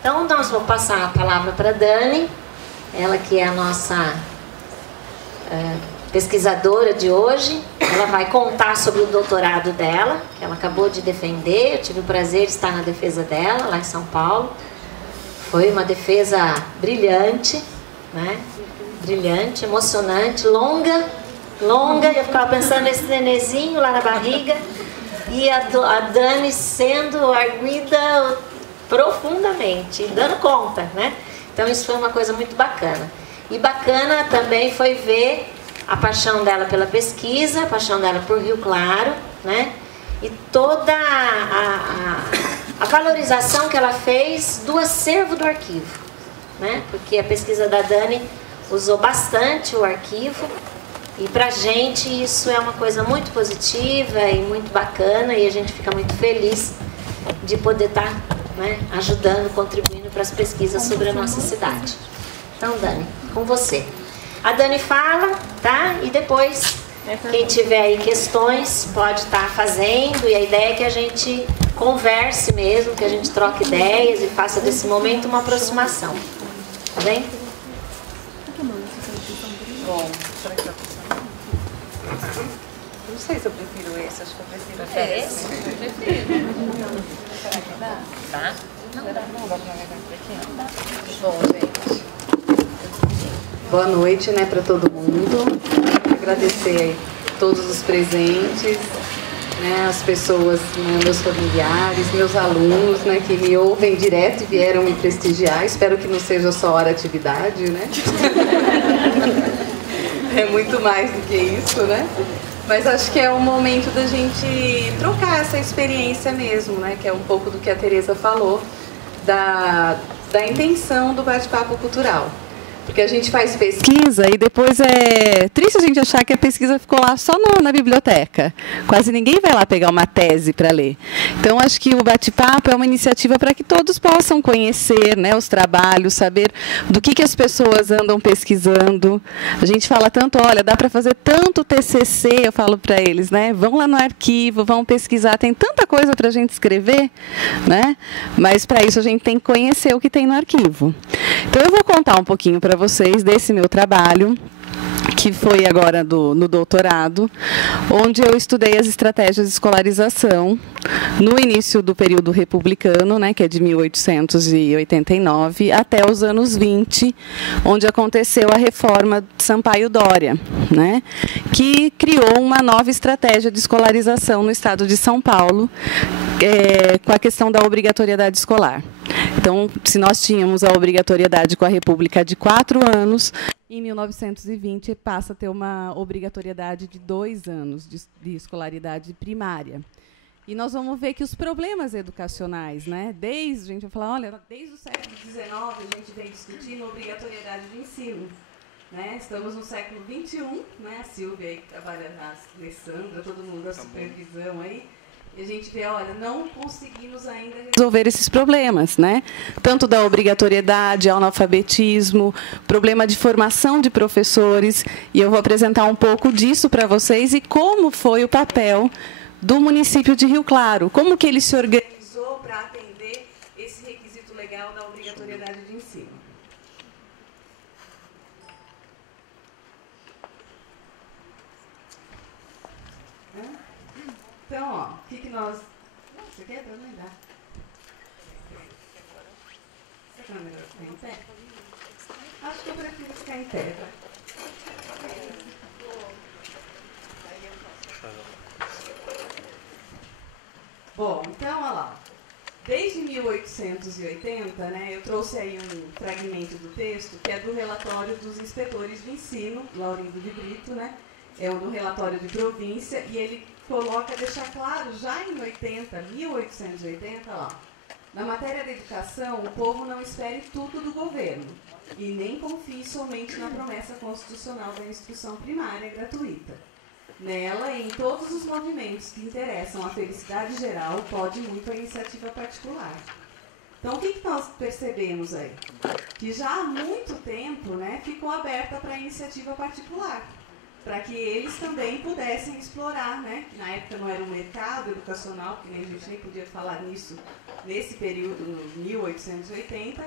Então, nós vamos passar a palavra para a Dani, ela que é a nossa pesquisadora de hoje. Ela vai contar sobre o doutorado dela, que ela acabou de defender. Eu tive o prazer de estar na defesa dela, lá em São Paulo. Foi uma defesa brilhante, né? Brilhante, emocionante, longa. Eu ficava pensando nesse nenenzinho lá na barriga. E a Dani sendo arguida profundamente, dando conta, né? Então isso foi uma coisa muito bacana. E bacana também foi ver a paixão dela pela pesquisa, a paixão dela por Rio Claro, né? E toda a valorização que ela fez do acervo do arquivo, né? Porque a pesquisa da Dani usou bastante o arquivo. E para a gente isso é uma coisa muito positiva e muito bacana, e a gente fica muito feliz de poder estar, né, ajudando, contribuindo para as pesquisas sobre a nossa cidade. Então, Dani, com você. A Dani fala, tá? E depois, quem tiver aí questões, pode estar fazendo, e a ideia é que a gente converse mesmo, que a gente troque ideias e faça desse momento uma aproximação. Tá bem? Bom, não sei se eu prefiro esse, acho que eu prefiro esse. Eu prefiro. Será que dá? Tá? Não dá pra pegar aqui. Bom, gente. Boa noite, né, para todo mundo. Agradecer aí todos os presentes, né, as pessoas, né, meus familiares, meus alunos, né, que me ouvem direto e vieram me prestigiar. Espero que não seja só hora atividade, né? É muito mais do que isso, né? Mas acho que é o momento da gente trocar essa experiência mesmo, né? Que é um pouco do que a Tereza falou, da intenção do bate-papo cultural. Porque a gente faz pesquisa e depois é triste a gente achar que a pesquisa ficou lá só na biblioteca. Quase ninguém vai lá pegar uma tese para ler. Então, acho que o bate-papo é uma iniciativa para que todos possam conhecer, né, os trabalhos, saber do que as pessoas andam pesquisando. A gente fala tanto, olha, dá para fazer tanto TCC, eu falo para eles, né? Vão lá no arquivo, vão pesquisar, tem tanta coisa para a gente escrever, né? Mas para isso a gente tem que conhecer o que tem no arquivo. Então, eu vou contar um pouquinho para vocês desse meu trabalho, que foi agora no doutorado, onde eu estudei as estratégias de escolarização no início do período republicano, né, que é de 1889, até os anos 20, onde aconteceu a reforma de Sampaio Dória, né, que criou uma nova estratégia de escolarização no estado de São Paulo, com a questão da obrigatoriedade escolar. Então, se nós tínhamos a obrigatoriedade com a República de 4 anos, em 1920 passa a ter uma obrigatoriedade de 2 anos de escolaridade primária. E nós vamos ver que os problemas educacionais, né, a gente vai falar, olha, desde o século XIX a gente vem discutindo a obrigatoriedade de ensino. Né? Estamos no século XXI, né, a Silvia aí que trabalha, a Alessandra, todo mundo da supervisão aí. E a gente vê, olha, não conseguimos ainda resolver esses problemas, né? Tanto da obrigatoriedade, analfabetismo, problema de formação de professores. E eu vou apresentar um pouco disso para vocês e como foi o papel do município de Rio Claro. Como que ele se organizou para atender esse requisito legal da obrigatoriedade de ensino. Então, ó, o que nós... Você quer? Não dá. Será que não é melhor ficar em pé? Acho que eu prefiro ficar em pé, tá? Bom, então, olha lá. Desde 1880, né, eu trouxe aí um fragmento do texto, que é do relatório dos inspetores de ensino, Laurindo de Brito, né? É do relatório de província, e ele deixa claro, já em 1880, ó, na matéria da educação, o povo não espere tudo do governo e nem confie somente na promessa constitucional da instrução primária gratuita. Nela e em todos os movimentos que interessam a felicidade geral, pode muito a iniciativa particular. Então, o que nós percebemos aí? Que já há muito tempo, né, ficou aberta para a iniciativa particular. para que eles também pudessem explorar, né? Na época não era um mercado educacional, porque a gente nem podia falar nisso nesse período, no 1880,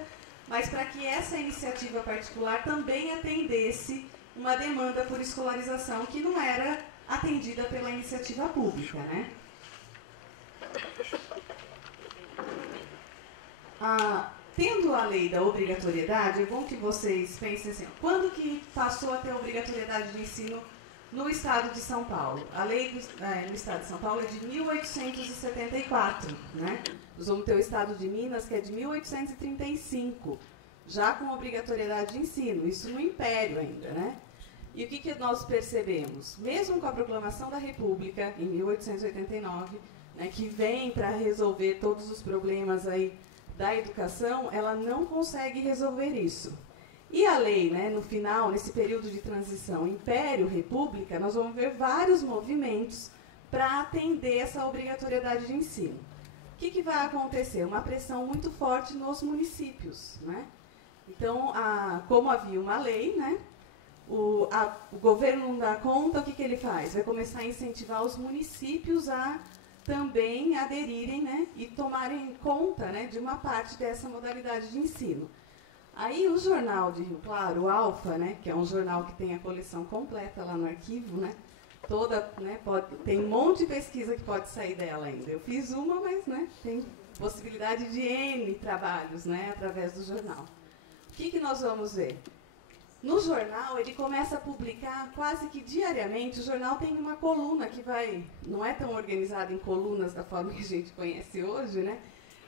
mas para que essa iniciativa particular também atendesse uma demanda por escolarização que não era atendida pela iniciativa pública, né? Tendo a lei da obrigatoriedade, é bom que vocês pensem assim, quando que passou a ter obrigatoriedade de ensino no estado de São Paulo? A lei no estado de São Paulo é de 1874, né? Nós vamos ter o estado de Minas, que é de 1835, já com obrigatoriedade de ensino, isso no Império ainda, né? E o que nós percebemos? Mesmo com a proclamação da República, em 1889, né, que vem para resolver todos os problemas aí da educação, ela não consegue resolver isso. E a lei, né, no final, nesse período de transição Império-República, nós vamos ver vários movimentos para atender essa obrigatoriedade de ensino. O que vai acontecer? Uma pressão muito forte nos municípios, né? Então, como havia uma lei, né, o governo não dá conta, o que ele faz? Vai começar a incentivar os municípios a também aderirem, né, e tomarem conta, né, de uma parte dessa modalidade de ensino. Aí o jornal de Rio Claro, o Alfa, né, que é um jornal que tem a coleção completa lá no arquivo, né, né, tem um monte de pesquisa que pode sair dela ainda. Eu fiz uma, mas, né, tem possibilidade de N trabalhos, né, através do jornal. O que nós vamos ver? No jornal, ele começa a publicar quase que diariamente. O jornal tem uma coluna que não é tão organizado em colunas da forma que a gente conhece hoje, né?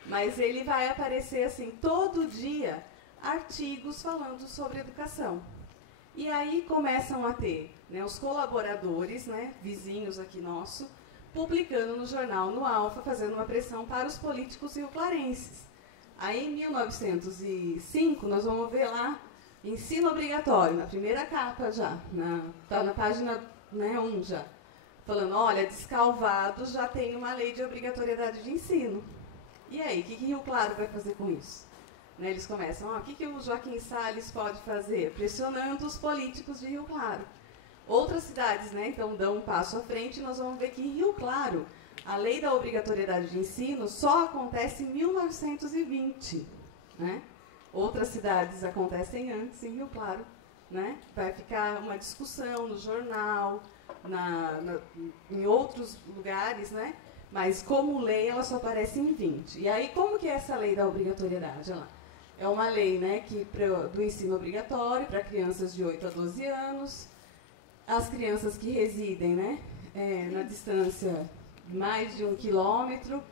Mas ele vai aparecer assim, todo dia, artigos falando sobre educação. E aí começam a ter, né, os colaboradores, né, vizinhos aqui nosso, publicando no jornal, no Alfa, fazendo uma pressão para os políticos rioplarenses. Aí, em 1905, nós vamos ver lá, ensino obrigatório, na primeira capa já, está na página, né, 1 já, falando, olha, Descalvados já tem uma lei de obrigatoriedade de ensino. E aí, o que Rio Claro vai fazer com isso? Né, eles começam, o que o Joaquim Salles pode fazer? Pressionando os políticos de Rio Claro. Outras cidades, né, então, dão um passo à frente, e nós vamos ver que em Rio Claro, a lei da obrigatoriedade de ensino só acontece em 1920, né? Outras cidades acontecem antes, em Rio Claro, né? Vai ficar uma discussão no jornal, em outros lugares, né? Mas como lei ela só aparece em 20. E aí como que é essa lei da obrigatoriedade? Olha lá. É uma lei, né, do ensino obrigatório para crianças de 8 a 12 anos, as crianças que residem, né, na distância de mais de 1 quilômetro,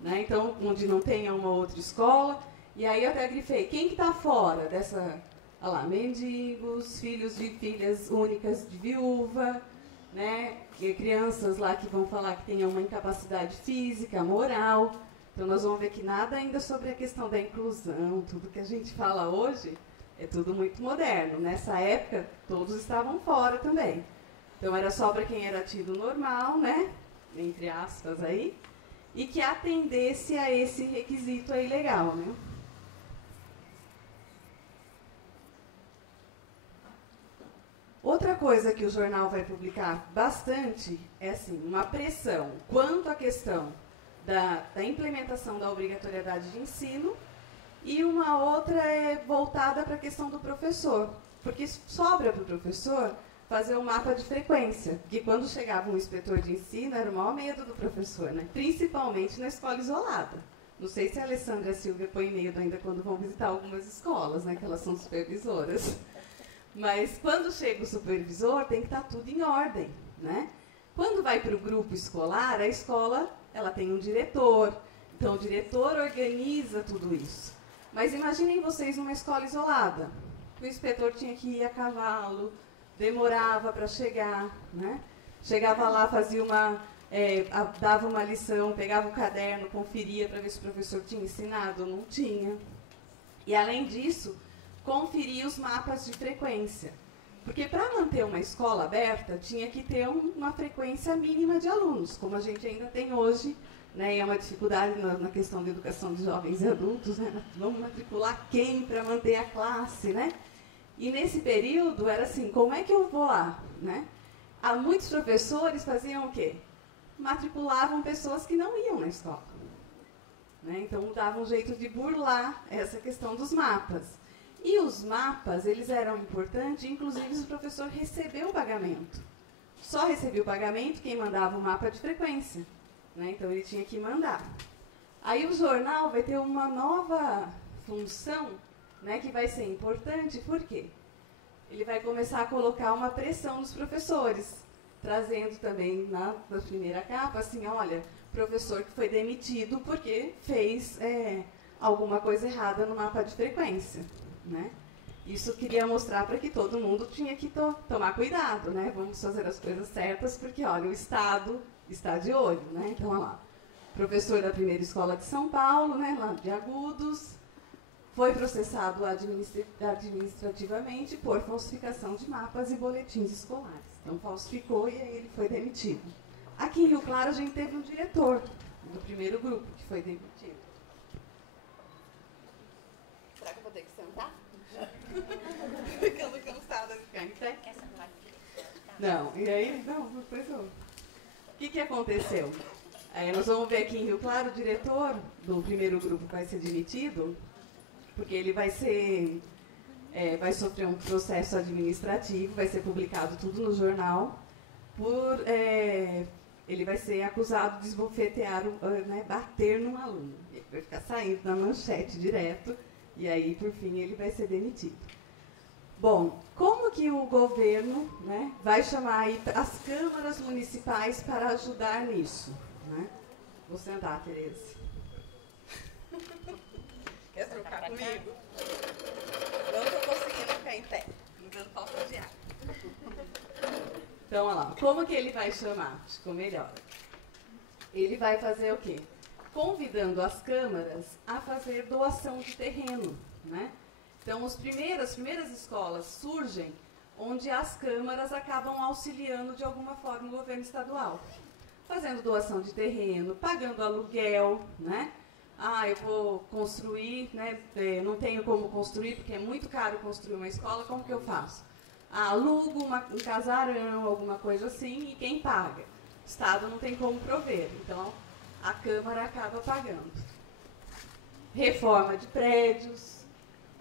né, então onde não tenha uma outra escola. E aí eu até grifei, quem que está fora dessa, olha lá, mendigos, filhos de filhas únicas de viúva, né, crianças lá que vão falar que tenham uma incapacidade física, moral. Então nós vamos ver que nada ainda sobre a questão da inclusão, tudo que a gente fala hoje é tudo muito moderno. Nessa época todos estavam fora também. Então era só para quem era tido normal, né, entre aspas aí, e que atendesse a esse requisito aí legal, né. Outra coisa que o jornal vai publicar bastante é assim, uma pressão quanto à questão da implementação da obrigatoriedade de ensino, e uma outra é voltada para a questão do professor, porque sobra para o professor fazer um mapa de frequência, que quando chegava um inspetor de ensino era o maior medo do professor, né? Principalmente na escola isolada. Não sei se a Alessandra e a Silvia põem medo ainda quando vão visitar algumas escolas, né, que elas são supervisoras. Mas quando chega o supervisor, tem que estar tudo em ordem, né? Quando vai para o grupo escolar, a escola ela tem um diretor, então o diretor organiza tudo isso. Mas imaginem vocês numa escola isolada. O inspetor tinha que ir a cavalo, demorava para chegar, né? Chegava lá, fazia dava uma lição, pegava o caderno, conferia para ver se o professor tinha ensinado ou não tinha. E além disso, conferir os mapas de frequência. Porque para manter uma escola aberta, tinha que ter uma frequência mínima de alunos, como a gente ainda tem hoje, né, e é uma dificuldade na questão da educação de jovens e adultos, né, vamos matricular quem para manter a classe, né? E nesse período era assim, como é que eu vou lá, né? muitos professores faziam o quê? Matriculavam pessoas que não iam na escola. Né? Então, davam um jeito de burlar essa questão dos mapas. E os mapas, eles eram importantes, inclusive se o professor recebeu o pagamento. Só recebia o pagamento quem mandava o mapa de frequência. Né? Então, ele tinha que mandar. Aí o jornal vai ter uma nova função, né, que vai ser importante, por quê? Ele vai começar a colocar uma pressão nos professores, trazendo também na primeira capa, assim, olha, professor que foi demitido porque fez alguma coisa errada no mapa de frequência. Né? Isso eu queria mostrar para que todo mundo tinha que tomar cuidado, né? Vamos fazer as coisas certas, porque, olha, o Estado está de olho. Né? Então, olha lá, professor da primeira escola de São Paulo, né, lá de Agudos, foi processado administrativamente por falsificação de mapas e boletins escolares. Então, falsificou e aí ele foi demitido. Aqui em Rio Claro, a gente teve um diretor do primeiro grupo que foi demitido. Será que eu vou ter que sentar? Ficando cansada de ficar em pé. Não, e aí, não, depois eu... O que aconteceu? Nós vamos ver aqui em Rio Claro, o diretor do primeiro grupo vai ser demitido, porque ele vai sofrer um processo administrativo, vai ser publicado tudo no jornal, ele vai ser acusado de esbofetear, né, bater num aluno. Ele vai ficar saindo na manchete direto, e aí, por fim, ele vai ser demitido. Bom, como que o governo, né, vai chamar aí as câmaras municipais para ajudar nisso? Né? Vou sentar, Tereza. Quer trocar comigo? Não estou conseguindo ficar em pé. Me dando falta de ar. Então, olha lá. Como que ele vai chamar? Ficou melhor. Ele vai fazer o quê? Convidando as câmaras a fazer doação de terreno. Né? Então, as primeiras escolas surgem onde as câmaras acabam auxiliando de alguma forma o governo estadual. Fazendo doação de terreno, pagando aluguel, né? Eu vou construir, né? Não tenho como construir, porque é muito caro construir uma escola, como que eu faço? Alugo um casarão, alguma coisa assim, e quem paga? O Estado não tem como prover, então a Câmara acaba pagando. Reforma de prédios,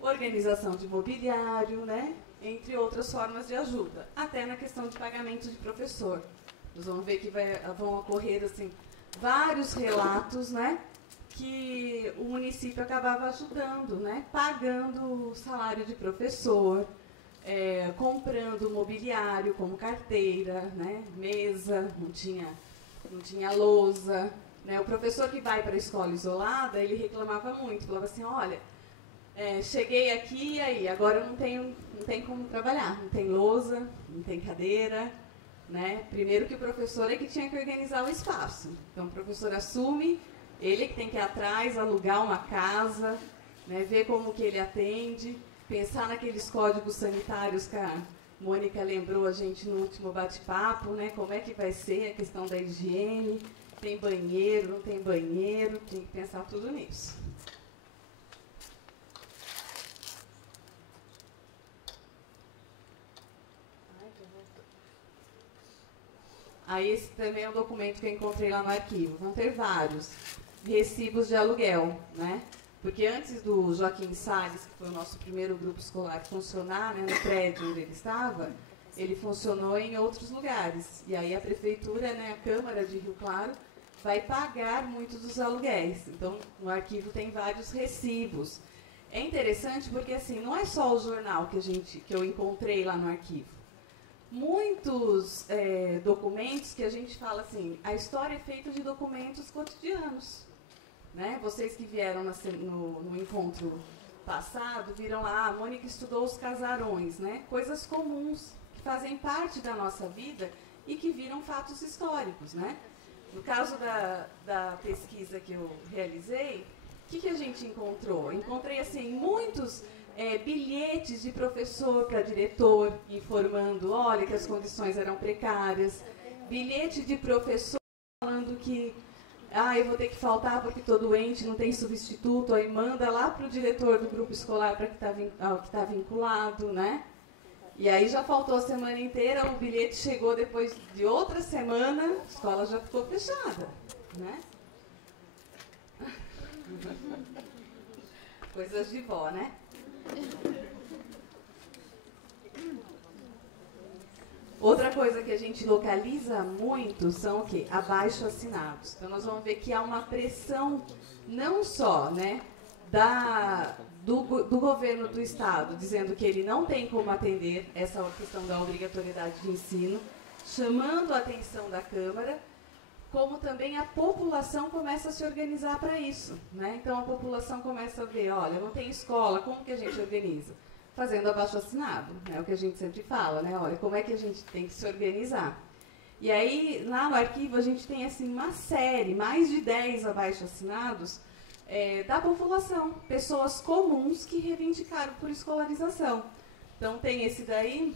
organização de mobiliário, né? Entre outras formas de ajuda, até na questão de pagamento de professor. Nós vamos ver que vão ocorrer assim, vários relatos, né, que o município acabava ajudando, né, pagando o salário de professor, comprando mobiliário como carteira, né, mesa, não tinha lousa. Né, o professor que vai para a escola isolada, ele reclamava muito, falava assim, olha, cheguei aqui e aí, agora não tem como trabalhar, não tem lousa, não tem cadeira. Né? Primeiro que o professor é que tinha que organizar o espaço. Então o professor assume, ele que tem que ir atrás, alugar uma casa, né? Ver como que ele atende, pensar naqueles códigos sanitários que a Mônica lembrou a gente no último bate-papo, né? Como é que vai ser a questão da higiene, tem banheiro, não tem banheiro, tem que pensar tudo nisso. Aí esse também é um documento que eu encontrei lá no arquivo. Vão ter vários recibos de aluguel, né? Porque antes do Joaquim Salles, que foi o nosso primeiro grupo escolar, funcionar, né, no prédio onde ele estava, ele funcionou em outros lugares. E aí a prefeitura, né, a Câmara de Rio Claro, vai pagar muitos dos aluguéis. Então, no arquivo tem vários recibos. É interessante porque, assim, não é só o jornal que eu encontrei lá no arquivo. Muitos documentos que a gente fala assim, a história é feita de documentos cotidianos. Né? Vocês que vieram no encontro passado, viram lá, a Mônica estudou os casarões, né? Coisas comuns, que fazem parte da nossa vida e que viram fatos históricos. Né? No caso da pesquisa que eu realizei, o que a gente encontrou? Encontrei assim, muitos bilhetes de professor para diretor, informando, olha, que as condições eram precárias. Bilhete de professor falando que eu vou ter que faltar porque estou doente, não tem substituto, aí manda lá para o diretor do grupo escolar para que está vinculado, né? E aí já faltou a semana inteira, o bilhete chegou depois de outra semana, a escola já ficou fechada, né? Coisas de vó, né? Outra coisa que a gente localiza muito são o quê? Abaixo-assinados. Então nós vamos ver que há uma pressão não só, né, do governo do estado, dizendo que ele não tem como atender essa questão da obrigatoriedade de ensino, chamando a atenção da Câmara, como também a população começa a se organizar para isso, né? Então a população começa a ver, olha, não tem escola, como que a gente organiza? Fazendo abaixo-assinado, é o que a gente sempre fala, né? Olha, como é que a gente tem que se organizar? E aí, lá no arquivo, a gente tem assim uma série, mais de 10 abaixo-assinados da população, pessoas comuns que reivindicaram por escolarização. Então tem esse daí,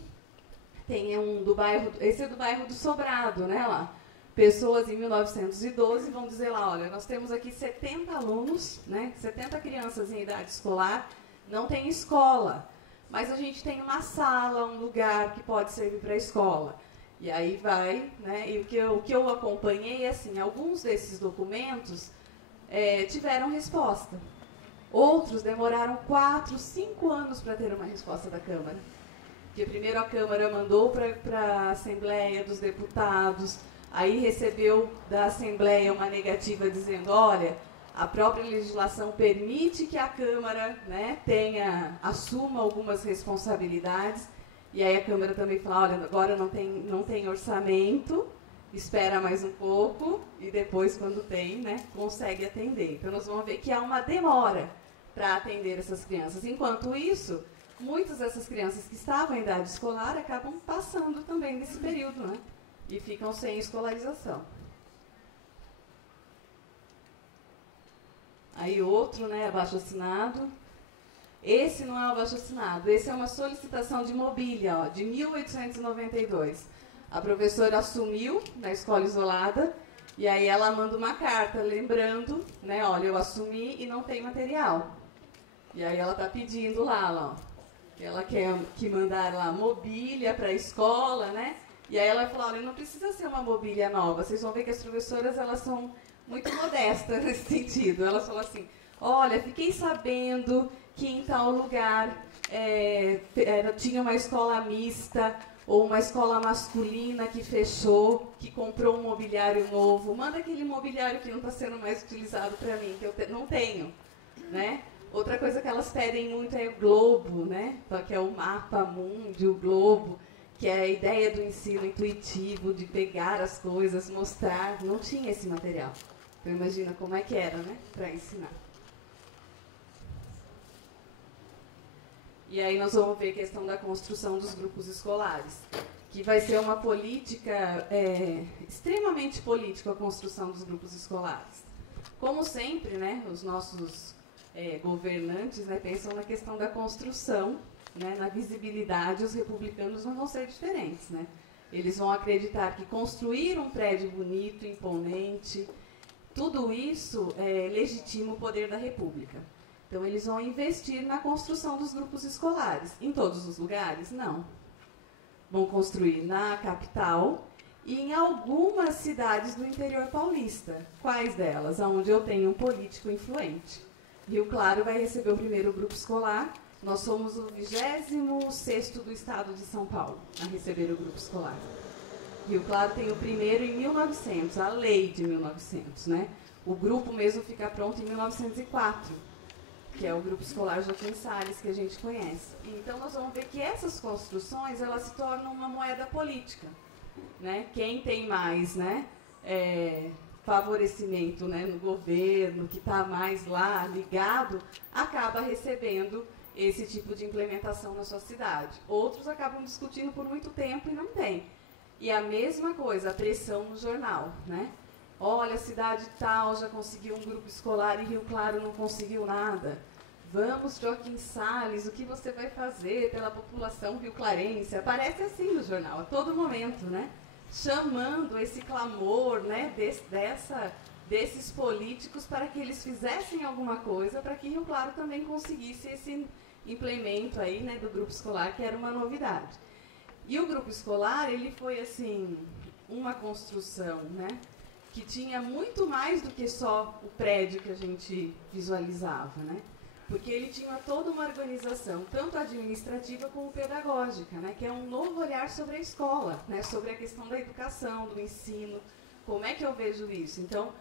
tem um do bairro, esse é do bairro do Sobrado, né, lá. Pessoas em 1912 vão dizer lá, olha, nós temos aqui 70 alunos, né, 70 crianças em idade escolar, não tem escola, mas a gente tem uma sala, um lugar que pode servir para a escola. E aí vai, né, e o que eu acompanhei, assim, alguns desses documentos tiveram resposta. Outros demoraram 4, 5 anos para ter uma resposta da Câmara. Porque primeiro a Câmara mandou para a Assembleia dos Deputados, aí recebeu da Assembleia uma negativa dizendo, olha, a própria legislação permite que a Câmara, né, assuma algumas responsabilidades, e aí a Câmara também fala, olha, agora não tem orçamento, espera mais um pouco, e depois, quando tem, né, consegue atender. Então nós vamos ver que há uma demora para atender essas crianças. Enquanto isso, muitas dessas crianças que estavam em idade escolar acabam passando também nesse período, né, e ficam sem escolarização. Aí outro, né, abaixo-assinado. Esse não é um abaixo-assinado, esse é uma solicitação de mobília, ó, de 1892. A professora assumiu na escola isolada, e aí ela manda uma carta lembrando, né, olha, eu assumi e não tem material. E aí ela está pedindo lá, ó, que ela quer que mandar lá mobília para a escola, né? E aí ela falou, olha, não precisa ser uma mobília nova, vocês vão ver que as professoras, elas são muito modestas nesse sentido. Elas falam assim, olha, fiquei sabendo que em tal lugar tinha uma escola mista ou uma escola masculina que fechou, que comprou um mobiliário novo. Manda aquele mobiliário que não está sendo mais utilizado para mim, que eu não tenho, né? Outra coisa que elas pedem muito é o globo, né? Que é o mapa mundi, o globo, que é a ideia do ensino intuitivo, de pegar as coisas, mostrar. Não tinha esse material. Então imagina como é que era, né? Para ensinar. E aí nós vamos ver a questão da construção dos grupos escolares, que vai ser uma política, extremamente política, a construção dos grupos escolares. Como sempre, né, os nossos governantes, né, pensam na questão da construção, né, na visibilidade. Os republicanos não vão ser diferentes, né? Eles vão acreditar que construir um prédio bonito, imponente, tudo isso legitima o poder da República. Então, eles vão investir na construção dos grupos escolares. Em todos os lugares? Não. Vão construir na capital e em algumas cidades do interior paulista. Quais delas? Onde eu tenho um político influente. Rio Claro vai receber o primeiro grupo escolar. Nós somos o 26º do estado de São Paulo a receber o grupo escolar. Rio Claro tem o primeiro em 1900, a lei de 1900, né? O grupo mesmo fica pronto em 1904. Que é o grupo escolar Joaquim Salles, que a gente conhece. Então, nós vamos ver que essas construções, elas se tornam uma moeda política, né? Quem tem mais, né, favorecimento, né, no governo, que está mais lá ligado, acaba recebendo esse tipo de implementação na sua cidade. Outros acabam discutindo por muito tempo e não tem. E a mesma coisa, a pressão no jornal, né? Olha, a cidade tal já conseguiu um grupo escolar e Rio Claro não conseguiu nada. Vamos, Joaquim Salles, o que você vai fazer pela população rioclarense? Aparece assim no jornal, a todo momento, né? Chamando esse clamor, né, desses políticos para que eles fizessem alguma coisa para que Rio Claro também conseguisse esse implemento aí, né, do grupo escolar, que era uma novidade. E o grupo escolar, ele foi assim, uma construção, né, que tinha muito mais do que só o prédio que a gente visualizava, né? Porque ele tinha toda uma organização, tanto administrativa como pedagógica, né? Que é um novo olhar sobre a escola, né? Sobre a questão da educação, do ensino. Como é que eu vejo isso? Então,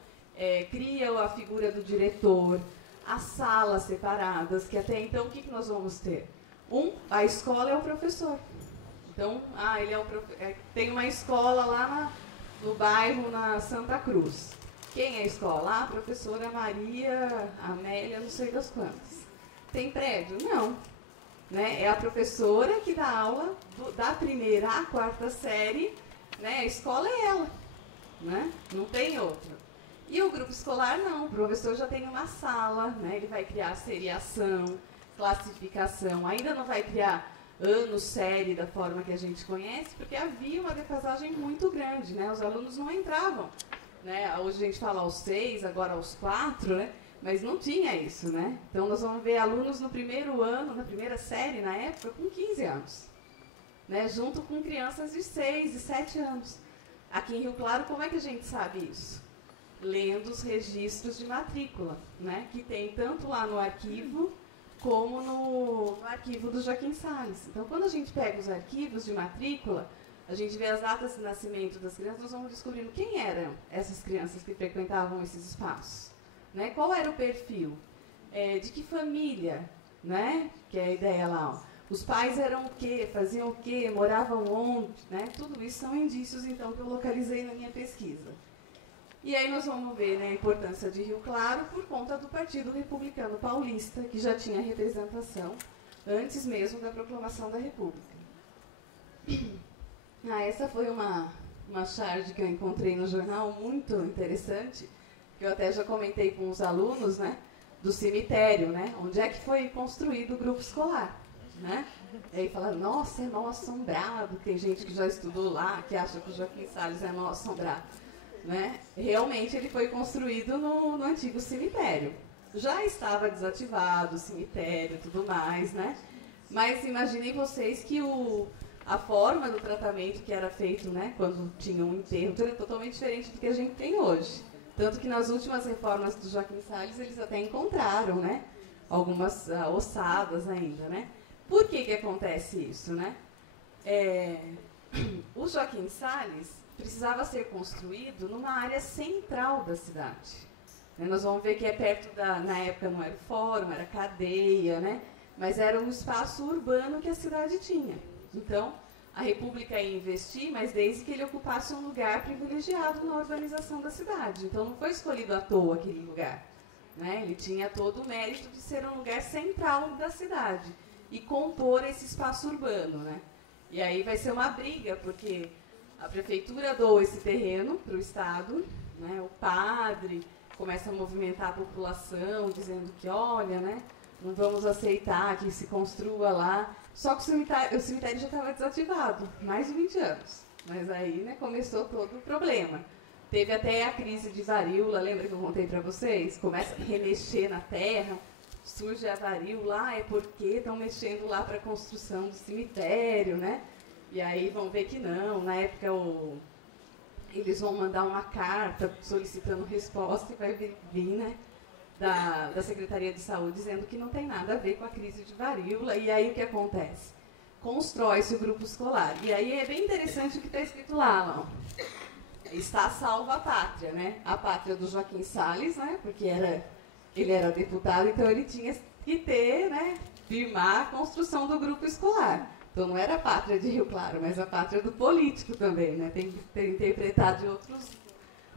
cria a figura do diretor, as salas separadas, que até então o que nós vamos ter? A escola é o professor. Então, tem uma escola lá no bairro, na Santa Cruz. Quem é a escola? A professora Maria Amélia, não sei das quantas. Tem prédio? Não. Né? É a professora que dá aula da primeira à quarta série, né? A escola é ela. Né? Não tem outra. E o grupo escolar não. O professor já tem uma sala, né? Ele vai criar seriação, classificação. Ainda não vai criar ano, série, da forma que a gente conhece, porque havia uma defasagem muito grande. Né? Os alunos não entravam. Né? Hoje a gente fala aos 6, agora aos 4, né? Mas não tinha isso, né? Então nós vamos ver alunos no primeiro ano, na primeira série, na época, com 15 anos, né? Junto com crianças de 6 e 7 anos. Aqui em Rio Claro, como é que a gente sabe isso? Lendo os registros de matrícula, né? Que tem tanto lá no arquivo, como no arquivo do Joaquim Salles. Então, quando a gente pega os arquivos de matrícula, a gente vê as datas de nascimento das crianças, nós vamos descobrindo quem eram essas crianças que frequentavam esses espaços. Né? Qual era o perfil? De que família? Né? Que é a ideia lá. Ó. Os pais eram o quê? Faziam o quê? Moravam onde? Né? Tudo isso são indícios, então, que eu localizei na minha pesquisa. E aí nós vamos ver, né, a importância de Rio Claro por conta do Partido Republicano Paulista, que já tinha representação antes mesmo da proclamação da República. Essa foi uma charge que eu encontrei no jornal muito interessante, que eu até já comentei com os alunos, né, do cemitério, né, onde é que foi construído o grupo escolar. Né? E aí fala, nossa, é mal assombrado, tem gente que já estudou lá, que acha que o Joaquim Salles é mal assombrado. Né? Realmente ele foi construído no antigo cemitério. Já estava desativado o cemitério e tudo mais, né? Mas imaginem vocês que a forma do tratamento que era feito, né, quando tinha um enterro, era totalmente diferente do que a gente tem hoje. Tanto que nas últimas reformas do Joaquim Salles, eles até encontraram, né, algumas ossadas ainda, né? Por que acontece isso, né? O Joaquim Salles precisava ser construído numa área central da cidade. Nós vamos ver que é perto na época não era o fórum, era cadeia, né? Mas era um espaço urbano que a cidade tinha. Então, a República ia investir, mas desde que ele ocupasse um lugar privilegiado na urbanização da cidade. Então, não foi escolhido à toa aquele lugar. Né? Ele tinha todo o mérito de ser um lugar central da cidade e compor esse espaço urbano. Né? E aí vai ser uma briga, porque a prefeitura doa esse terreno para o Estado, né? O padre começa a movimentar a população, dizendo que, olha, né, não vamos aceitar que se construa lá. Só que o cemitério já estava desativado, mais de 20 anos. Mas aí, né, começou todo o problema. Teve até a crise de varíola, lembra que eu contei para vocês? Começa a remexer na terra, surge a varíola, é porque estão mexendo lá para a construção do cemitério, né? E aí vão ver que não, na época eles vão mandar uma carta solicitando resposta e vai vir, né, da Secretaria de Saúde dizendo que não tem nada a ver com a crise de varíola. E aí o que acontece? Constrói-se o grupo escolar. E aí é bem interessante o que está escrito lá, ó. Está salva a pátria, né? A pátria do Joaquim Salles, né? Porque ele era deputado, então ele tinha que ter, né, firmar a construção do grupo escolar. Então não era a pátria de Rio Claro, mas a pátria do político também, né? Tem que ter interpretado de outros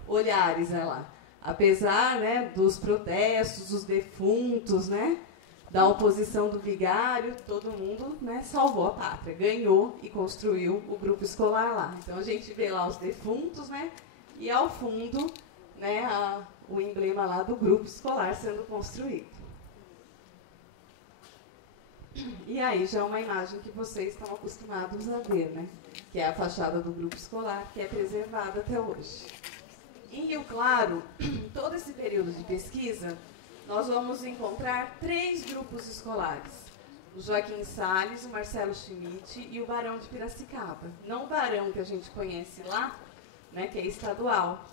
olhares, né, lá. Apesar, né, dos protestos, dos defuntos, né, da oposição do vigário, todo mundo, né, salvou a pátria, ganhou e construiu o grupo escolar lá. Então a gente vê lá os defuntos, né, e ao fundo, né, o emblema lá do grupo escolar sendo construído. E aí já é uma imagem que vocês estão acostumados a ver, né, que é a fachada do grupo escolar, que é preservada até hoje. Em Rio Claro, todo esse período de pesquisa, nós vamos encontrar 3 grupos escolares. o Joaquim Salles, o Marcelo Schmidt e o Barão de Piracicaba. Não o Barão que a gente conhece lá, né, que é estadual,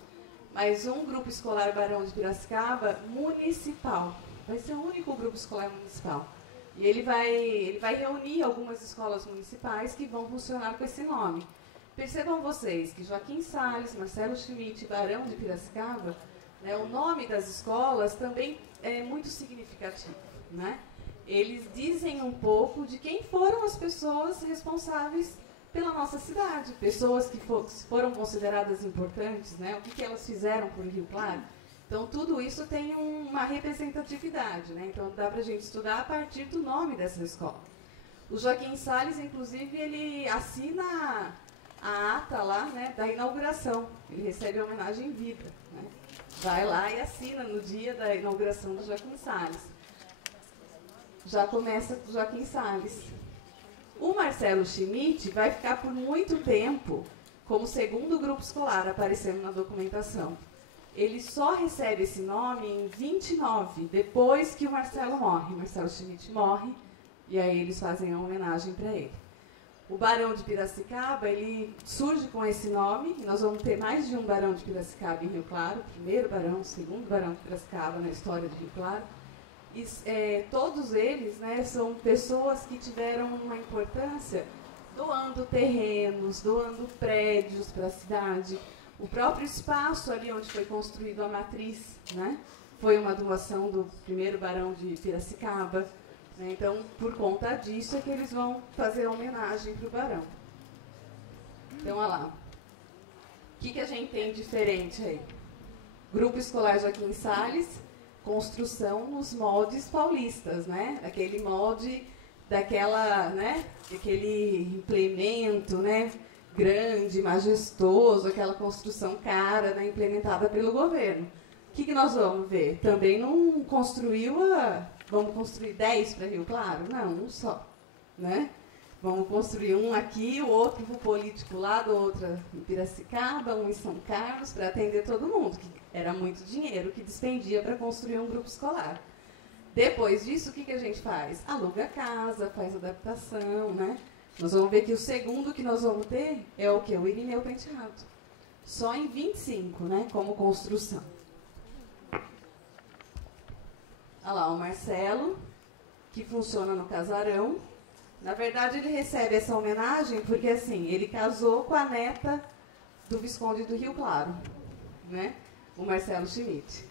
mas um grupo escolar Barão de Piracicaba municipal. Vai ser o único grupo escolar municipal. E ele vai reunir algumas escolas municipais que vão funcionar com esse nome. Percebam vocês que Joaquim Salles, Marcelo Schmidt e Barão de Piracicaba, né, o nome das escolas também é muito significativo, né? Eles dizem um pouco de quem foram as pessoas responsáveis pela nossa cidade, pessoas que foram consideradas importantes, né? O que elas fizeram por Rio Claro. Então, tudo isso tem uma representatividade, né? Então, dá para a gente estudar a partir do nome dessa escola. O Joaquim Salles, inclusive, ele assina a ata lá, né, da inauguração. Ele recebe a homenagem em vida, né? Vai lá e assina no dia da inauguração do Joaquim Salles. Já começa com o Joaquim Salles. O Marcelo Schmidt vai ficar por muito tempo como segundo grupo escolar aparecendo na documentação. Ele só recebe esse nome em 29, depois que o Marcelo morre. Marcelo Schmidt morre e aí eles fazem a homenagem para ele. O Barão de Piracicaba, ele surge com esse nome. Nós vamos ter mais de um Barão de Piracicaba em Rio Claro. O primeiro Barão, o segundo Barão de Piracicaba na história de Rio Claro. E, todos eles, né, são pessoas que tiveram uma importância doando terrenos, doando prédios para a cidade. O próprio espaço ali onde foi construído a matriz, né, foi uma doação do primeiro Barão de Piracicaba. Né, então, por conta disso é que eles vão fazer a homenagem para o Barão. Então, olha lá. O que a gente tem diferente aí? Grupo Escolar Joaquim Salles, construção nos moldes paulistas, né? Aquele molde daquela, né? Aquele implemento, né? Grande, majestoso, aquela construção cara, né? Implementada pelo governo. O que nós vamos ver? Também não construiu vamos construir 10 para Rio Claro? Não, um só, né? Vamos construir um aqui, o outro para o político lá, do outro em Piracicaba, um em São Carlos, para atender todo mundo, que era muito dinheiro que despendia para construir um grupo escolar. Depois disso, o que a gente faz? Aluga casa, faz adaptação, né? Nós vamos ver que o segundo que nós vamos ter é o quê? O Irineu Penteado. Só em 25, né? Como construção. Olha lá, o Marcelo, que funciona no casarão. Na verdade, ele recebe essa homenagem porque, assim, ele casou com a neta do Visconde do Rio Claro, né? O Marcelo Schmidt.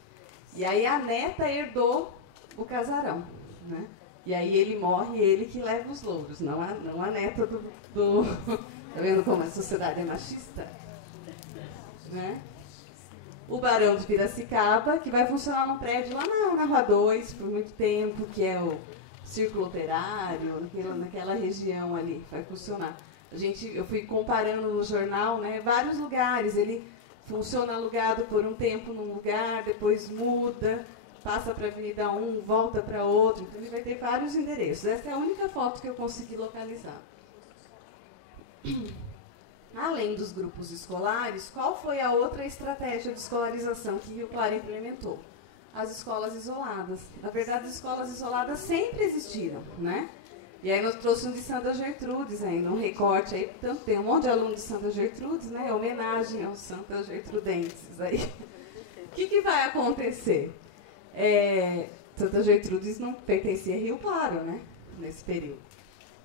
E aí a neta herdou o casarão, né? E aí ele morre e ele que leva os louros, não a neta do... Tá vendo como a sociedade é machista? Né? O Barão de Piracicaba, que vai funcionar num prédio lá na Rua 2 por muito tempo, que é o Círculo Operário, naquela região ali, vai funcionar. Eu fui comparando no jornal, né, vários lugares. Ele funciona alugado por um tempo num lugar, depois muda, passa para a Avenida 1, volta para outro. Então ele vai ter vários endereços. Essa é a única foto que eu consegui localizar. Além dos grupos escolares, qual foi a outra estratégia de escolarização que Rio Claro implementou? As escolas isoladas. Na verdade, as escolas isoladas sempre existiram, né? E aí nós trouxemos de Santa Gertrudes ainda, um recorte aí, tanto tem um monte de aluno de Santa Gertrudes, né? Homenagem aos Santa Gertrudenses aí. O que vai acontecer? Santa Gertrudes não pertencia a Rio Claro, né? Nesse período.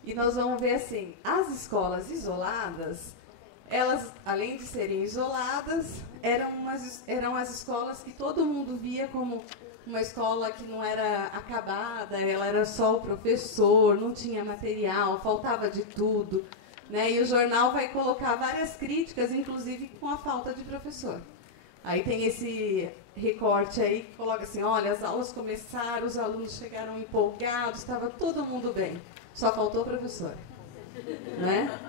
E nós vamos ver assim, as escolas isoladas, elas, além de serem isoladas, eram as escolas que todo mundo via como uma escola que não era acabada, ela era só o professor, não tinha material, faltava de tudo, né? E o jornal vai colocar várias críticas, inclusive com a falta de professor. Aí tem esse recorte aí que coloca assim, olha, as aulas começaram, os alunos chegaram empolgados, estava todo mundo bem, só faltou o professor, né?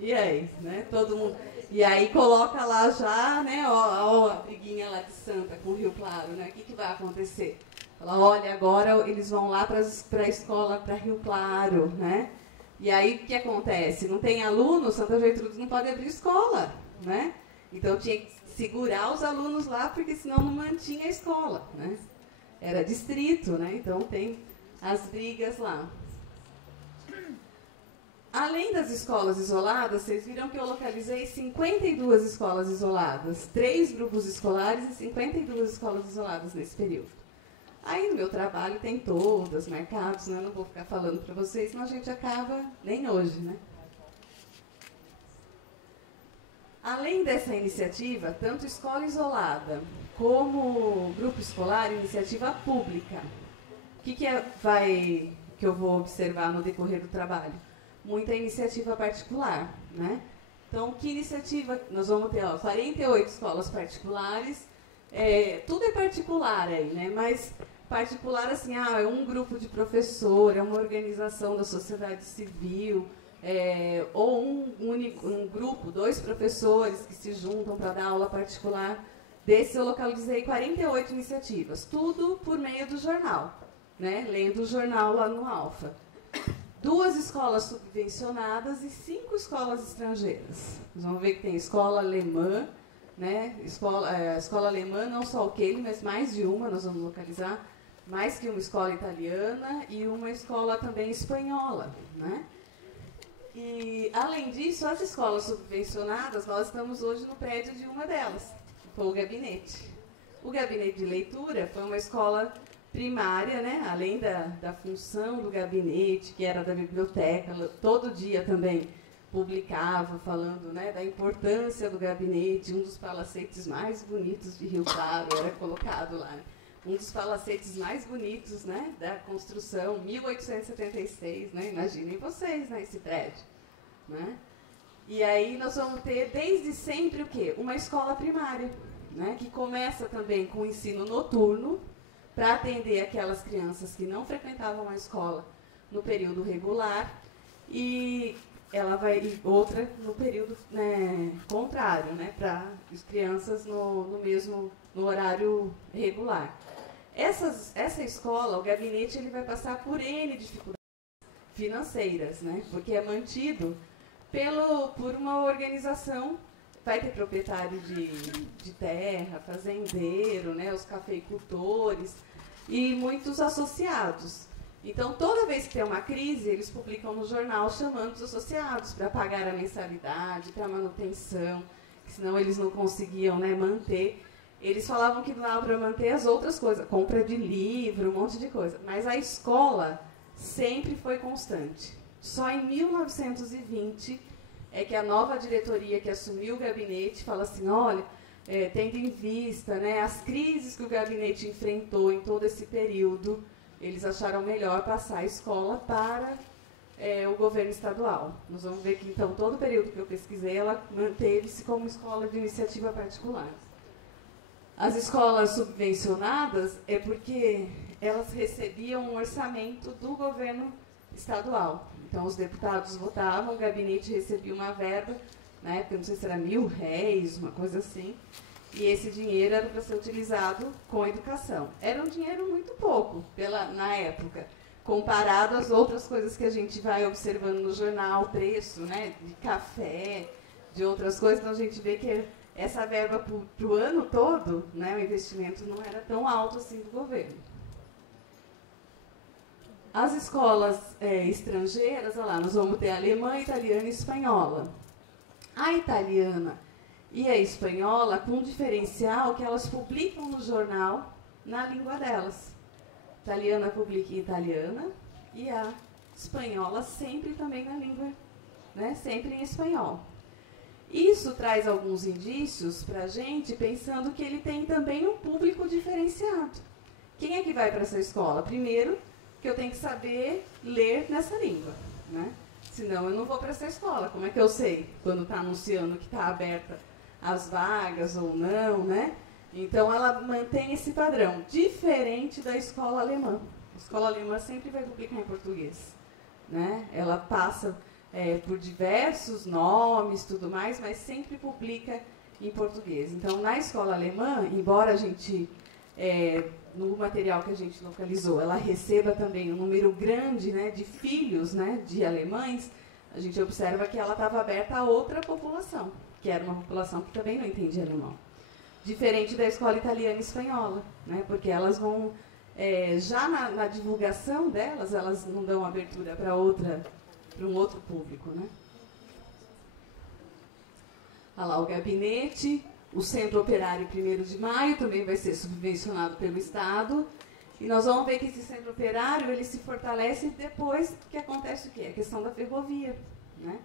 E aí, né? Todo mundo. E aí coloca lá já, né? Ó, a briguinha lá de Santa com o Rio Claro, né? O que vai acontecer? Fala, olha, agora eles vão lá para a escola, para Rio Claro, né? E aí o que acontece? Não tem aluno, Santa Gertrudes não pode abrir escola, né? Então tinha que segurar os alunos lá, porque senão não mantinha a escola, né? Era distrito, né? Então tem as brigas lá. Além das escolas isoladas, vocês viram que eu localizei 52 escolas isoladas, 3 grupos escolares e 52 escolas isoladas nesse período. Aí no meu trabalho tem todas marcadas, né? Não vou ficar falando para vocês, senão a gente acaba nem hoje, né? Além dessa iniciativa, tanto escola isolada como grupo escolar, iniciativa pública. O que eu vou observar no decorrer do trabalho? Muita iniciativa particular, né? Então, que iniciativa? Nós vamos ter 48 escolas particulares, tudo é particular aí, né? Mas particular assim, é um grupo de professor, é uma organização da sociedade civil, ou um grupo, 2 professores que se juntam para dar aula particular. Desse eu localizei 48 iniciativas, tudo por meio do jornal, né? Lendo o jornal lá no Alfa. 2 escolas subvencionadas e 5 escolas estrangeiras. Nós vamos ver que tem escola alemã, né? Escola alemã, não só o Kehle, mas mais de uma, nós vamos localizar, mais que uma escola italiana e uma escola também espanhola, né? E, além disso, as escolas subvencionadas, nós estamos hoje no prédio de uma delas, foi o gabinete. O gabinete de leitura foi uma escola primária, né? Além da função do gabinete, que era da biblioteca, todo dia também publicava, falando, né, da importância do gabinete. Um dos palacetes mais bonitos de Rio Claro era colocado lá. Um dos palacetes mais bonitos, né, da construção, 1876, né? Imaginem vocês, né, esse prédio, né? E aí nós vamos ter desde sempre o quê? Uma escola primária, né, que começa também com o ensino noturno, para atender aquelas crianças que não frequentavam a escola no período regular, e outra no período, né, contrário, né, para as crianças no horário regular. Essa escola, o gabinete, ele vai passar por N dificuldades financeiras, né, porque é mantido por uma organização. Vai ter proprietário de terra, fazendeiro, né, os cafeicultores e muitos associados. Então, toda vez que tem uma crise, eles publicam no jornal chamando os associados para pagar a mensalidade, para manutenção, senão eles não conseguiam, né, manter. Eles falavam que não dava para manter as outras coisas, compra de livro, um monte de coisa. Mas a escola sempre foi constante. Só em 1920 é que a nova diretoria que assumiu o gabinete fala assim, olha, tendo em vista, né, as crises que o gabinete enfrentou em todo esse período, eles acharam melhor passar a escola para o governo estadual. Nós vamos ver que, então, todo o período que eu pesquisei, ela manteve-se como escola de iniciativa particular. As escolas subvencionadas é porque elas recebiam um orçamento do governo estadual. Então, os deputados votavam, o gabinete recebia uma verba, na época, não sei se era R$1.000, uma coisa assim, e esse dinheiro era para ser utilizado com educação. Era um dinheiro muito pouco, na época, comparado às outras coisas que a gente vai observando no jornal, preço, né, de café, de outras coisas, então a gente vê que essa verba para o ano todo, né, o investimento não era tão alto assim do governo. As escolas estrangeiras, olha lá, nós vamos ter alemã, italiana e espanhola. A italiana e a espanhola, com um diferencial que elas publicam no jornal na língua delas. A italiana publica em italiana e a espanhola sempre também na língua, né, sempre em espanhol. Isso traz alguns indícios para a gente, pensando que ele tem também um público diferenciado. Quem é que vai para essa escola? Primeiro, que eu tenho que saber ler nessa língua, né? Senão eu não vou para essa escola. Como é que eu sei quando está anunciando que está aberta as vagas ou não, né? Então ela mantém esse padrão, diferente da escola alemã. A escola alemã sempre vai publicar em português, né? Ela passa por diversos nomes, tudo mais, mas sempre publica em português. Então, na escola alemã, embora a gente, no material que a gente localizou, ela receba também um número grande, né, de filhos, né, de alemães, a gente observa que ela estava aberta a outra população, que era uma população que também não entendia alemão. Diferente da escola italiana e espanhola, né, porque elas vão, já na divulgação delas, elas não dão abertura para para um outro público, né? Olha lá o gabinete, o Centro Operário 1º de Maio também vai ser subvencionado pelo Estado. E nós vamos ver que esse Centro Operário ele se fortalece depois que acontece o quê? A questão da ferrovia, né?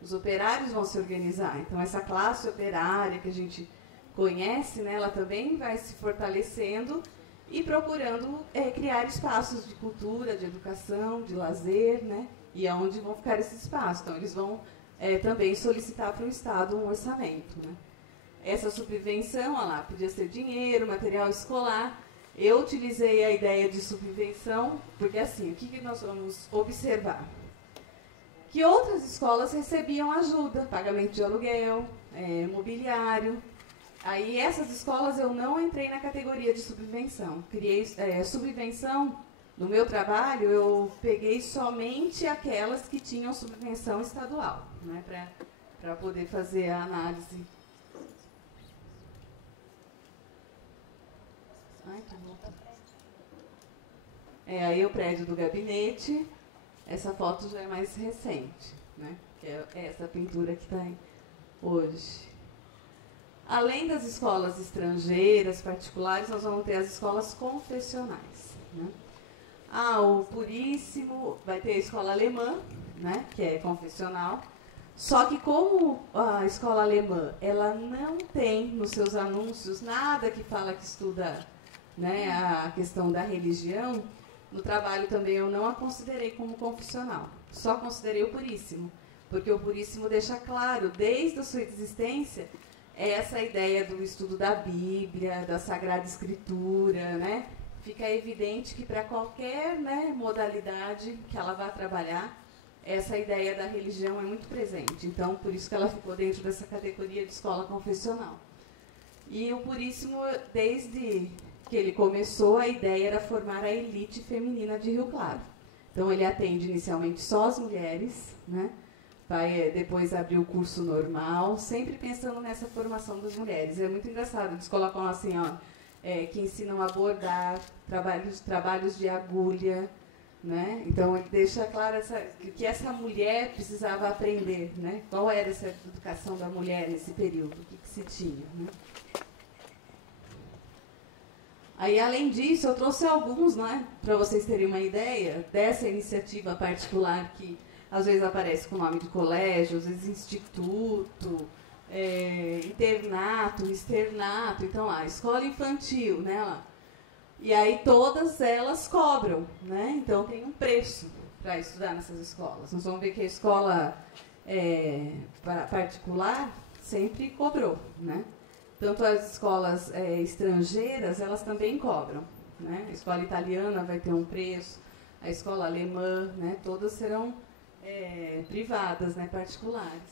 Os operários vão se organizar. Então, essa classe operária que a gente conhece, né, ela também vai se fortalecendo e procurando criar espaços de cultura, de educação, de lazer, né? E aonde vão ficar esses espaços? Então, eles vão também solicitar para o Estado um orçamento, né? Essa subvenção, olha lá, podia ser dinheiro, material escolar. Eu utilizei a ideia de subvenção, porque assim, o que nós vamos observar? Que outras escolas recebiam ajuda, pagamento de aluguel, mobiliário. Aí essas escolas eu não entrei na categoria de subvenção. Criei subvenção, no meu trabalho eu peguei somente aquelas que tinham subvenção estadual, né, para poder fazer a análise. Aí o prédio do gabinete, essa foto já é mais recente, né? Que é essa pintura que está aí hoje. Além das escolas estrangeiras, particulares, nós vamos ter as escolas confessionais, né? O Puríssimo vai ter a escola alemã, né? Que é confessional. Só que como a escola alemã, ela não tem nos seus anúncios nada que fala que estuda, né, a questão da religião, no trabalho também eu não a considerei como confessional. Só considerei o Puríssimo, porque o Puríssimo deixa claro, desde a sua existência, essa ideia do estudo da Bíblia, da Sagrada Escritura, né? Fica evidente que para qualquer, né, modalidade que ela vá trabalhar, essa ideia da religião é muito presente. Então, por isso que ela ficou dentro dessa categoria de escola confessional. E o Puríssimo, desde que ele começou, a ideia era formar a elite feminina de Rio Claro. Então, ele atende inicialmente só as mulheres, né? Vai depois abrir o curso normal, sempre pensando nessa formação das mulheres. É muito engraçado, eles colocam assim, ó, que ensinam a bordar, trabalhos de agulha, né? Então, ele deixa claro que essa mulher precisava aprender, né? Qual era essa educação da mulher nesse período, o que se tinha, né? Aí, além disso, eu trouxe alguns, né, para vocês terem uma ideia dessa iniciativa particular que às vezes aparece com o nome de colégio, às vezes instituto, internato, externato. Então, escola infantil, né? Ó. E aí todas elas cobram, né? Então tem um preço para estudar nessas escolas. Nós vamos ver que a escola particular sempre cobrou, né? Tanto as escolas estrangeiras, elas também cobram, né? A escola italiana vai ter um preço, a escola alemã, né? Todas serão privadas, né? Particulares.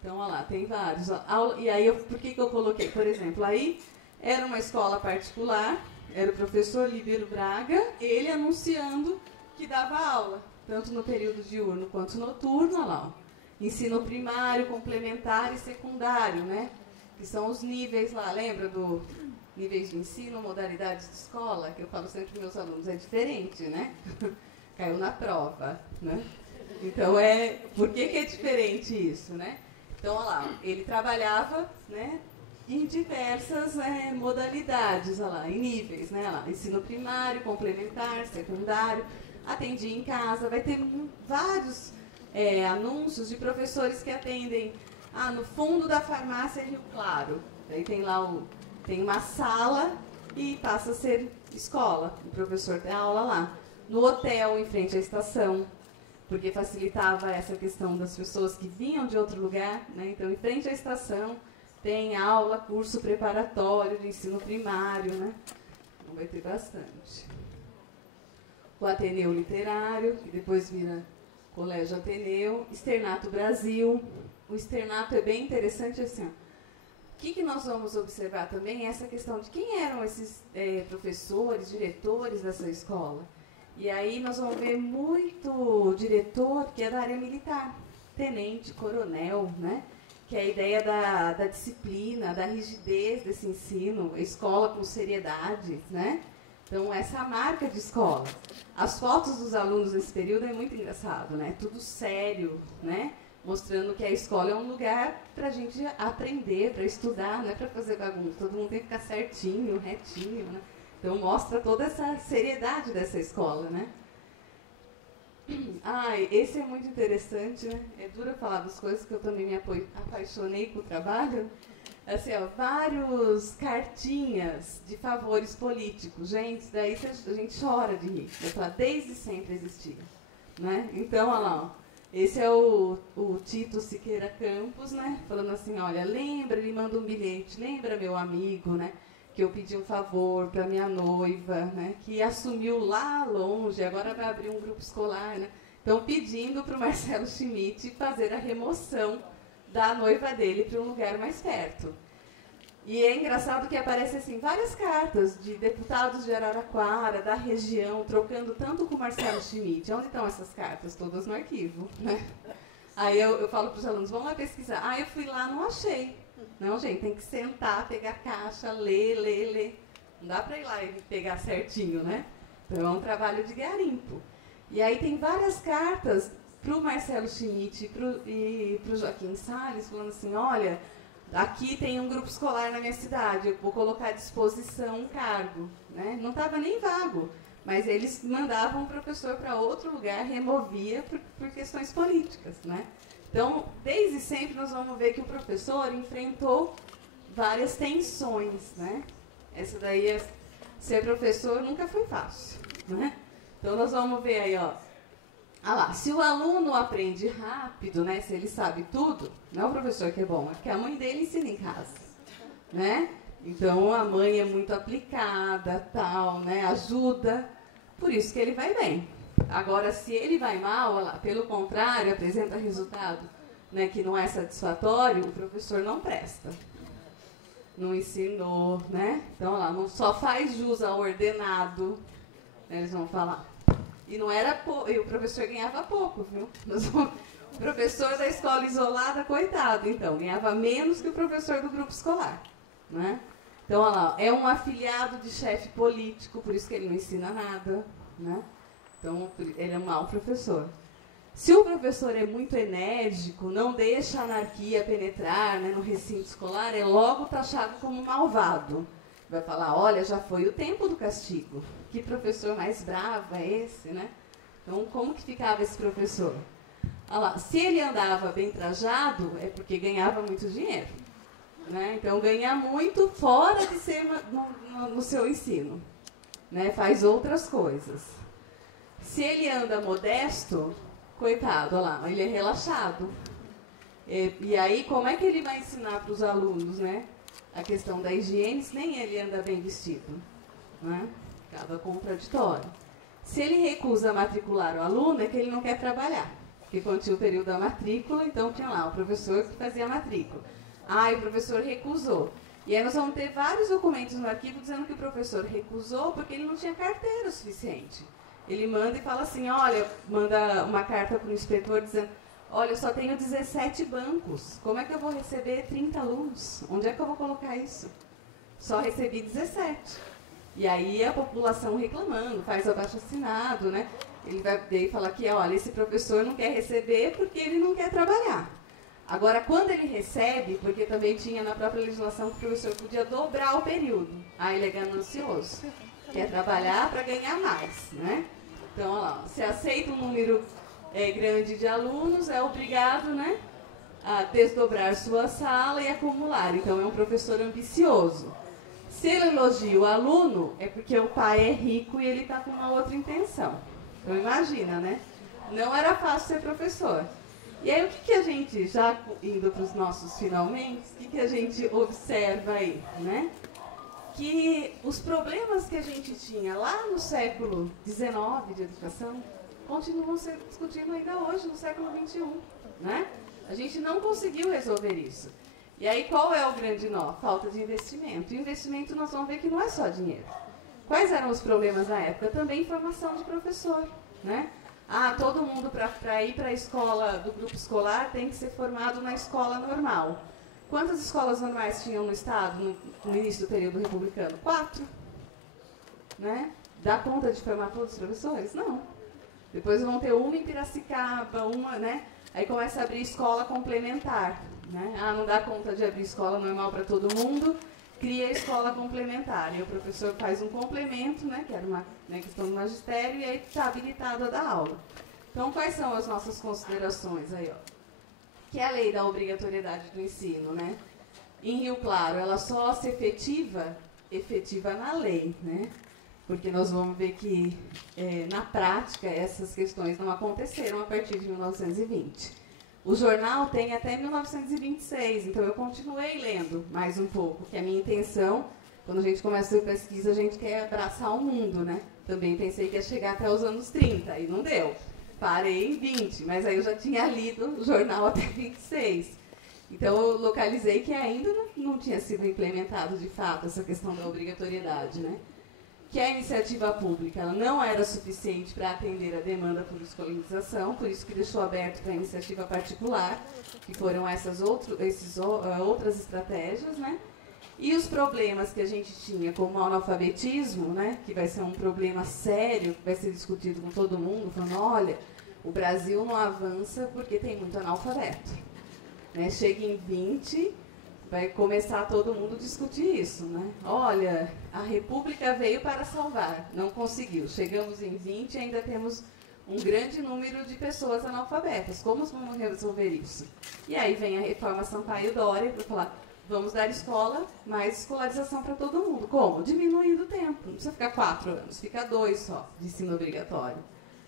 Então, olha lá, tem vários. E aí, por que eu coloquei? Por exemplo, aí era uma escola particular, era o professor Líbero Braga, ele anunciando que dava aula, tanto no período diurno quanto noturno, olha lá, ó. Ensino primário, complementar e secundário, né? Que são os níveis lá, lembra do níveis de ensino, modalidades de escola, que eu falo sempre para meus alunos, é diferente, né? Caiu na prova, né? Então, por que é diferente isso, né? Então, olha lá, ele trabalhava, né, em diversas modalidades, olha lá, em níveis, né? Olha lá, ensino primário, complementar, secundário, atendia em casa, vai ter vários anúncios de professores que atendem no fundo da farmácia Rio Claro. Daí tem lá tem uma sala e passa a ser escola. O professor dá aula lá. No hotel, em frente à estação, porque facilitava essa questão das pessoas que vinham de outro lugar, né? Então, em frente à estação, tem aula, curso preparatório de ensino primário, né? Então, vai ter bastante. O Ateneu Literário, que depois vira Colégio Ateneu. Externato Brasil. O externato é bem interessante, assim, ó. O que nós vamos observar também é essa questão de quem eram esses professores, diretores dessa escola. E aí nós vamos ver muito diretor que é da área militar, tenente, coronel, né? Que é a ideia da disciplina, da rigidez desse ensino, escola com seriedade, né? Então, essa marca de escola. As fotos dos alunos nesse período é muito engraçado, né? Tudo sério, né? Mostrando que a escola é um lugar para a gente aprender, para estudar, não é para fazer bagunça. Todo mundo tem que ficar certinho, retinho, né? Então mostra toda essa seriedade dessa escola, né? Esse é muito interessante, né? É duro falar das coisas que eu também me apaixonei com o trabalho. Assim, ó, vários cartinhas de favores políticos. Gente, daí a gente chora de rir. Eu falo, desde sempre existia, né? Então, olha lá, ó, esse é o Tito Siqueira Campos, né? Falando assim, olha, lembra, ele manda um bilhete, lembra meu amigo, né? Que eu pedi um favor para minha noiva, né? Que assumiu lá longe, agora vai abrir um grupo escolar, né? Então, pedindo para o Marcelo Schmidt fazer a remoção da noiva dele para um lugar mais perto. E é engraçado que aparece assim, várias cartas de deputados de Araraquara, da região, trocando tanto com o Marcelo Schmidt. Onde estão essas cartas? Todas no arquivo, né? Aí eu falo para os alunos, vamos lá pesquisar. Eu fui lá, não achei. Não, gente, tem que sentar, pegar a caixa, ler. Não dá para ir lá e pegar certinho, né? Então é um trabalho de garimpo. E aí tem várias cartas para o Marcelo Schmidt e para o Joaquim Salles, falando assim, olha, aqui tem um grupo escolar na minha cidade, eu vou colocar à disposição um cargo. Né? Não estava nem vago, mas eles mandavam o professor para outro lugar, removia por questões políticas. Né? Então, desde sempre nós vamos ver que o professor enfrentou várias tensões. Né? Essa daí, ser professor nunca foi fácil. Né? Então, nós vamos ver aí, ó. Lá, se o aluno aprende rápido, né, se ele sabe tudo, não é o professor que é bom, é porque a mãe dele ensina em casa, né? Então a mãe é muito aplicada, tal, né, ajuda, por isso que ele vai bem. Agora, se ele vai mal, pelo contrário, apresenta resultado, né, que não é satisfatório, o professor não presta, não ensinou, né? Então lá, não só faz jus ao ordenado, né, eles vão falar. E não era e o professor ganhava pouco, viu? O professor da escola isolada, coitado, então, ganhava menos que o professor do grupo escolar. Né? Então, olha lá, é um afiliado de chefe político, por isso que ele não ensina nada. Né? Então, ele é um mau professor. Se o professor é muito enérgico, não deixa a anarquia penetrar, né, no recinto escolar, é logo taxado como malvado. Vai falar, olha, já foi o tempo do castigo. Que professor mais bravo é esse, né? Então, como que ficava esse professor? Olha lá, se ele andava bem trajado, é porque ganhava muito dinheiro. Né? Então, ganha muito fora de ser no seu ensino. Né? Faz outras coisas. Se ele anda modesto, coitado, olha lá, ele é relaxado. E aí, como é que ele vai ensinar para os alunos, né? A questão da higiene, se nem ele anda bem vestido. Né? Acaba contraditório. Se ele recusa matricular o aluno, é que ele não quer trabalhar. Porque quando tinha o período da matrícula, então tinha lá o professor que fazia a matrícula. E o professor recusou. E aí nós vamos ter vários documentos no arquivo dizendo que o professor recusou porque ele não tinha carteira suficiente. Ele manda e fala assim, olha, manda uma carta para o inspetor dizendo, olha, eu só tenho 17 bancos, como é que eu vou receber 30 alunos? Onde é que eu vou colocar isso? Só recebi 17. E aí a população reclamando, faz abaixo-assinado, né? Ele vai daí falar que, olha, esse professor não quer receber porque ele não quer trabalhar. Agora, quando ele recebe, porque também tinha na própria legislação que o professor podia dobrar o período. Ele é ganancioso, quer trabalhar para ganhar mais, né? Então, olha lá, se aceita um número grande de alunos, é obrigado, né, a desdobrar sua sala e acumular. Então, é um professor ambicioso. Se ele elogia o aluno, é porque o pai é rico e ele está com uma outra intenção. Então, imagina, né? Não era fácil ser professor. E aí, o que a gente, já indo para os nossos finalmente, o que a gente observa aí, né? Que os problemas que a gente tinha lá no século XIX de educação continuam se discutindo ainda hoje, no século XXI, né? A gente não conseguiu resolver isso. E aí, qual é o grande nó? Falta de investimento. E o investimento, nós vamos ver que não é só dinheiro. Quais eram os problemas na época? Também formação de professor, né? Todo mundo para ir para a escola do grupo escolar tem que ser formado na escola normal. Quantas escolas normais tinham no Estado no início do período republicano? 4. Né? Dá conta de formar todos os professores? Não. Depois vão ter uma em Piracicaba, uma, né? Aí começa a abrir escola complementar, né? Ah, não dá conta de abrir escola normal para todo mundo, cria a escola complementar. E o professor faz um complemento, né? Que era uma, né, questão do magistério, e aí está habilitado a dar aula. Então, quais são as nossas considerações aí, ó? Que é a lei da obrigatoriedade do ensino, né? Em Rio Claro, ela só se efetiva na lei, né? Porque nós vamos ver que, na prática, essas questões não aconteceram a partir de 1920. O jornal tem até 1926, então eu continuei lendo mais um pouco, que a minha intenção, quando a gente começa a fazer pesquisa, a gente quer abraçar o mundo, né? Também pensei que ia chegar até os anos 30, e não deu. Parei em 20, mas aí eu já tinha lido o jornal até 26. Então eu localizei que ainda não tinha sido implementado de fato essa questão da obrigatoriedade, né? Que a iniciativa pública ela não era suficiente para atender a demanda por escolarização, por isso que deixou aberto para a iniciativa particular, que foram essas outras estratégias, né? E os problemas que a gente tinha, como o analfabetismo, né, que vai ser um problema sério, que vai ser discutido com todo mundo, falando, olha, o Brasil não avança porque tem muito analfabeto. Né? Chega em 20, vai começar todo mundo a discutir isso. Né? Olha, a República veio para salvar, não conseguiu. Chegamos em 20 e ainda temos um grande número de pessoas analfabetas. Como vamos resolver isso? E aí vem a reforma Sampaio-Dória para falar, vamos dar escola, mais escolarização para todo mundo. Como? Diminuindo o tempo. Não precisa ficar 4 anos, fica 2 só de ensino obrigatório.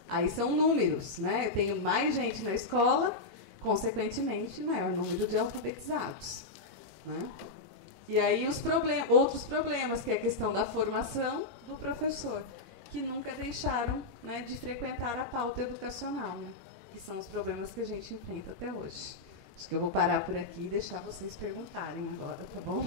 Aí são números, né? Eu tenho mais gente na escola, consequentemente, maior número de alfabetizados. Né? E aí outros problemas, que é a questão da formação do professor, que nunca deixaram, né, de frequentar a pauta educacional, né? Que são os problemas que a gente enfrenta até hoje. Acho que eu vou parar por aqui e deixar vocês perguntarem agora, tá bom?